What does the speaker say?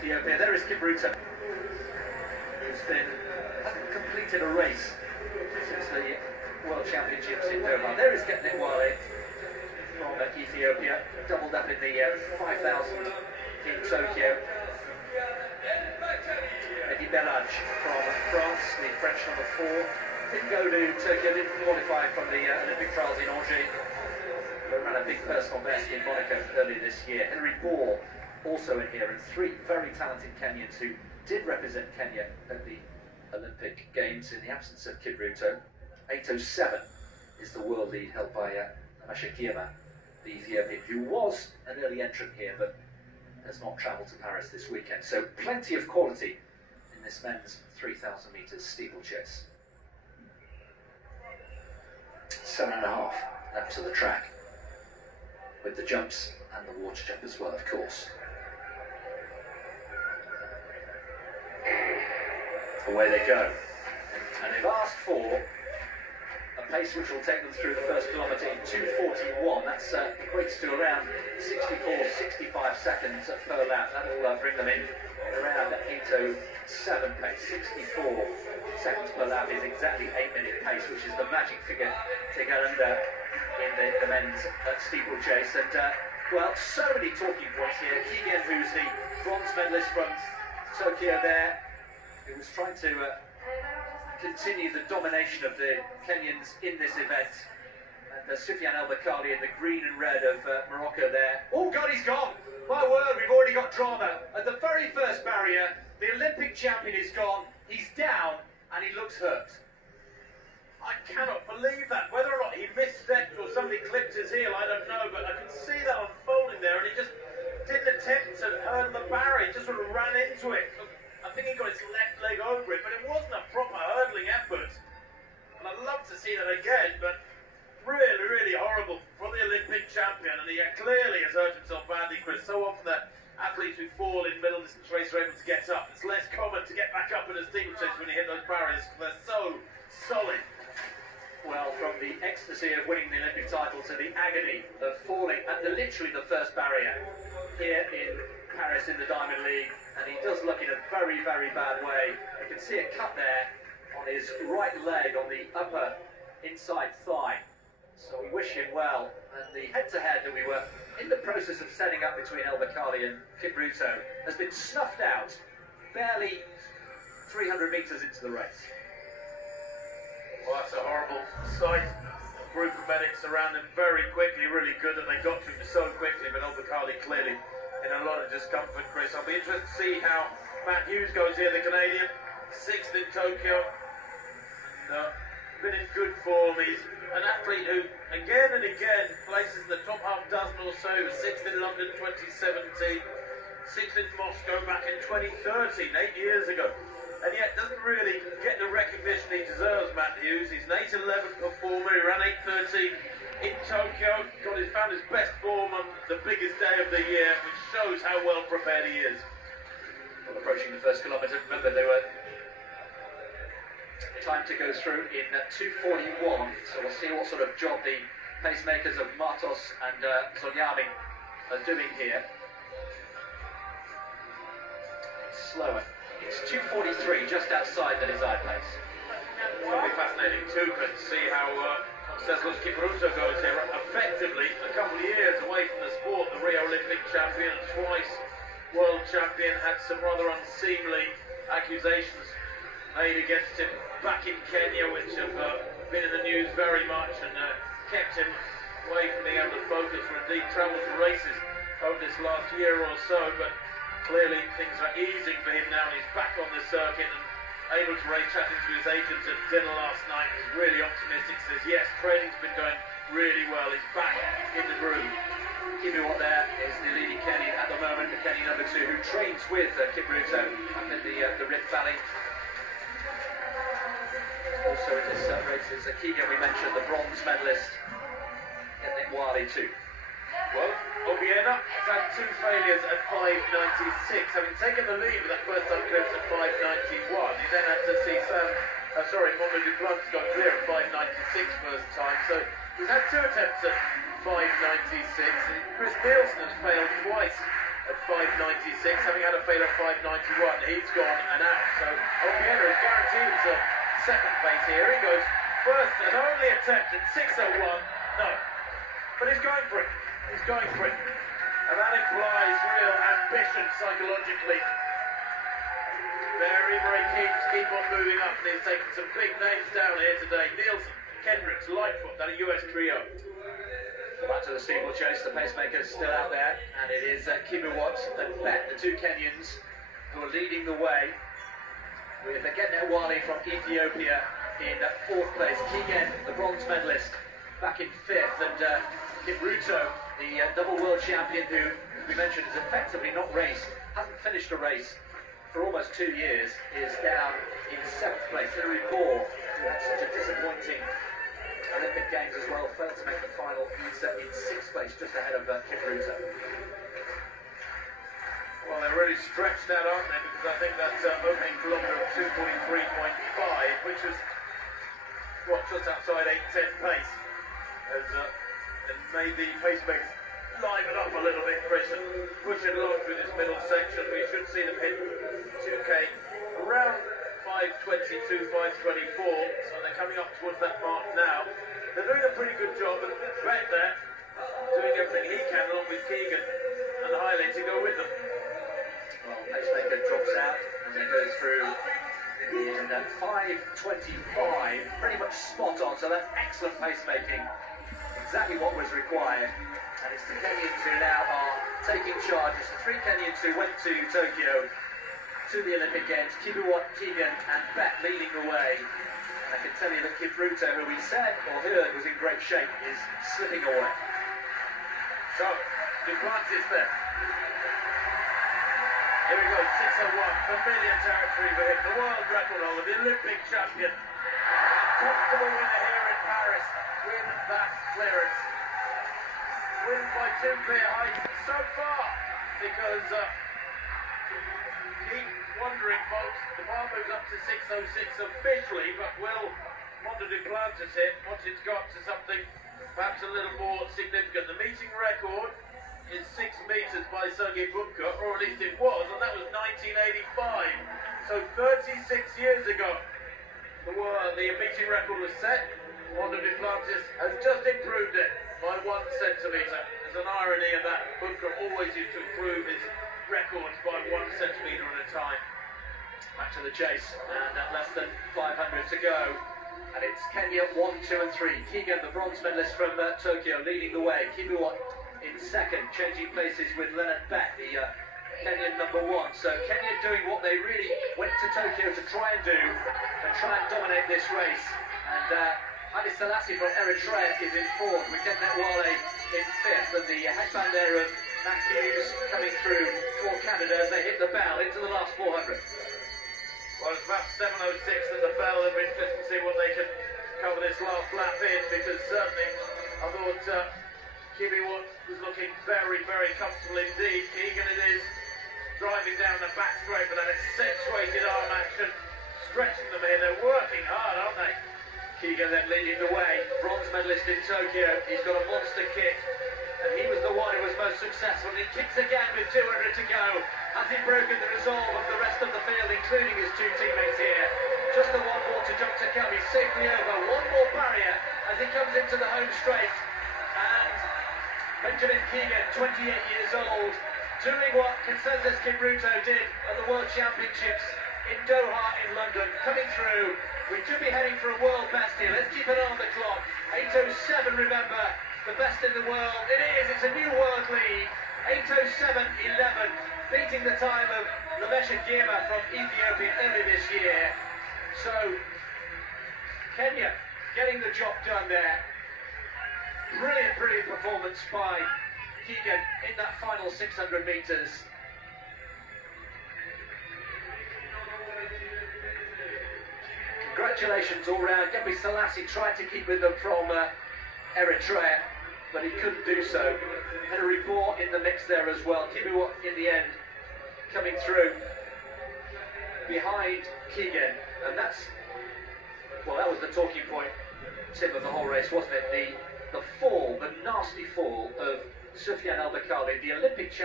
Ethiopia. There is Kipruto, who's hasn't completed a race since the World Championships in Doha. There is Wale from Ethiopia, doubled up in the 5,000 in Tokyo. Belaj from France, the French number 4. Didn't go to Tokyo, didn't qualify from the Olympic trials in Angers, but ran a big personal best in Monaco earlier this year. Henry Ball also in here, and 3 very talented Kenyans who did represent Kenya at the Olympic Games in the absence of Kipruto. 8:07 is the world lead held by Mashakiyama, the Ethiopian, who was an early entrant here but has not travelled to Paris this weekend. So plenty of quality in this men's 3,000 metres steeplechase. 7.5 laps of the track, with the jumps and the water jump as well, of course. Away they go, and they've asked for a pace which will take them through the first kilometre in 2:41. That equates to around 64-65 seconds per lap. That will bring them in around 8:07 pace. 64 seconds per lap is exactly 8-minute pace, which is the magic figure to get under in the men's steeplechase. And well, so many talking points here. Keegan, who's the bronze medalist from Tokyo there, who was trying to continue the domination of the Kenyans in this event. And soufian bakkali in the green and red of Morocco there. Oh God, he's gone! My word, we've already got drama. At the very first barrier, the Olympic champion is gone. He's down, and he looks hurt. I cannot believe that. Whether or not he misstepped or somebody clipped his heel, I don't know, but I could see that unfolding there, and he just didn't attempt to hurdle the barrier. He just sort of ran into it. I think he got his left leg over it, but it wasn't a proper hurdling effort. And I'd love to see that again, but really, really horrible for the Olympic champion. And he clearly has hurt himself badly, Chris. So often that athletes who fall in middle distance race are able to get up. It's less common to get back up in a steeplechase when you hit those barriers. They're so solid. Well, from the ecstasy of winning the Olympic title to the agony of falling at literally the first barrier here in Paris in the Diamond League, and he does look in a very, very bad way. You can see a cut there on his right leg, on the upper inside thigh. So we wish him well. And the head-to-head that we were in the process of setting up between bakkali and Kipruto has been snuffed out barely 300 metres into the race. Well, that's a horrible sight. A group of medics around him very quickly, really good that they got to him so quickly, but bakkali clearly in a lot of discomfort, Chris. I'll be interested to see how Matt Hughes goes here, the Canadian, 6th in Tokyo. Been in good form. He's an athlete who, again and again, places in the top half dozen or so. He was 6th in London 2017, 6th in Moscow back in 2013, 8 years ago. And yet doesn't really get the recognition he deserves, Matt Hughes. He's an 8:11 performer. He ran 8:13 in Tokyo. Found his best form on the biggest day of the year, which shows how well prepared he is. Well, approaching the first kilometre, remember they were time to go through in 2:41. So we'll see what sort of job the pacemakers of Matos and Zonyami are doing here. It's slower. It's 2:43, just outside the desired pace. It'll be fascinating too, Chris, to see how Ceslos Kipruto goes here. Effectively, a couple of years away from the sport, the Rio Olympic champion, twice world champion, had some rather unseemly accusations made against him back in Kenya, which have been in the news very much and kept him away from being able to focus or indeed travel to races over this last year or so. But clearly things are easing for him now, and he's back on the circuit and able to race. Chatting to his agent at dinner last night, he's really optimistic, says yes, training's been going really well, he's back in the groove. Kibiwat there is the leading Kenyan at the moment, the Kenyan number 2, who trains with Kipruto up in the Rift Valley. Also in this race is Keegan, we mentioned, the bronze medalist, Wale too. Well, Obiena has had 2 failures at 5.96, having taken the lead with that first time clearance at 5.91. He then had to see Mondo Duplantis got clear at 5.96 first time, so he's had 2 attempts at 5.96. Chris Nielsen has failed twice at 5.96, having had a fail at 5.91. He's gone and out. So Obiero is guaranteed himself second place here. He goes first and only attempt at 6.01. No, but he's going for it. He's going for it. And that implies real ambition psychologically. Very, very keen to keep on moving up, and he's taken some big names down here today. Nielsen, Kendricks, Lightfoot, that a US trio. Back to the steeplechase, the pacemakers still out there, and it is Kibiwot and Bet, the two Kenyans, who are leading the way, with Getnet Wali from Ethiopia in fourth place, Keegan, the bronze medalist, back in fifth, and Kipruto, the double world champion, who we mentioned is effectively not raced, hasn't finished a race for almost 2 years, is down in seventh place. Hilary Paul, who had such a disappointing Olympic Games as well, failed to make the final. He's in sixth place, just ahead of Kipruto. Well, they're really stretched out, aren't they? Because I think that opening kilometre of 2:43.5, which was, what, just outside 8:10 pace, has made the pacemakers liven up a little bit, Chris, and push it along through this middle section. We should see them hit 2K around 5.22, 5.24, so they're coming up towards that mark now. They're doing a pretty good job, and right there, doing everything he can along with Keegan and Haile to go with them. Well, pacemaker drops out and then goes through in 5.25, pretty much spot on, so that's excellent pacemaking, exactly what was required. And it's the Kenyans who now are taking charge. It's the three Kenyans who went to Tokyo, to the Olympic Games, Kibiwot, Keegan and Bet leading the way. And I can tell you that Kipruto, who we said or heard was in great shape, is slipping away. So, Duplantis there. Here we go, 6.01, familiar territory for him, the world record holder, the Olympic champion. Comfortable winner here in Paris with that clearance. Win by 2 clear heights so far, because keep wondering, folks, the bar moves up to 6.06 officially, but will Mondo Duplantis hit once it's got to something perhaps a little more significant? The meeting record is 6 metres by Sergei Bubka, or at least it was, and that was 1985. So 36 years ago, the meeting record was set. Mondo Duplantis has just improved it by 1 centimetre. There's an irony in that. Bubka always used to improve his records by 1 centimetre at a time. Back to the chase, and less than 500 to go. And it's Kenya 1, 2 and 3. Keegan, the bronze medalist from Tokyo, leading the way. Kibiwot in second, changing places with Leonard Bet, the Kenyan number 1. So Kenya doing what they really went to Tokyo to try and do, and try and dominate this race. And Haile Selassie from Eritrea is in fourth, with Getnet Wale in fifth, and the headband there of Matt Hughes coming through for Canada as they hit the bell into the last 400. Well, it's about 7.06 at the bell. It'll be interesting to see what they can cover this last lap in, because certainly I thought Kibiwot was looking very, very comfortable indeed. Keegan it is, driving down the back straight with that accentuated arm action, stretching them here. They're working hard, aren't they? Keegan then leading the way, bronze medalist in Tokyo. He's got a monster kick, and he was the one who was most successful. He kicks again with 200 to go. Has he broken the resolve of the rest of the field, including his two teammates here? Just the one more to jump to come. He's safely over. One more barrier as he comes into the home straight. And Benjamin Keegan, 28 years old, doing what Consensus Kipruto did at the World Championships in Doha in London, coming through. We could be heading for a world best here. Let's keep an eye on the clock. 8.07, remember, the best in the world. It is, it's a new world lead. 8.07.11, beating the time of Lamesha Girma from Ethiopia early this year. So, Kenya getting the job done there. Brilliant, brilliant performance by Keegan in that final 600 metres. Congratulations all round. Gebre Selassie tried to keep with them from Eritrea, but he couldn't do so. Henry Bohr in the mix there as well. Kibiwot in the end coming through behind Keegan, and that's, well, that was the talking point, Tim, of the whole race, wasn't it? The fall, the nasty fall of Soufian bakkali, the Olympic champion.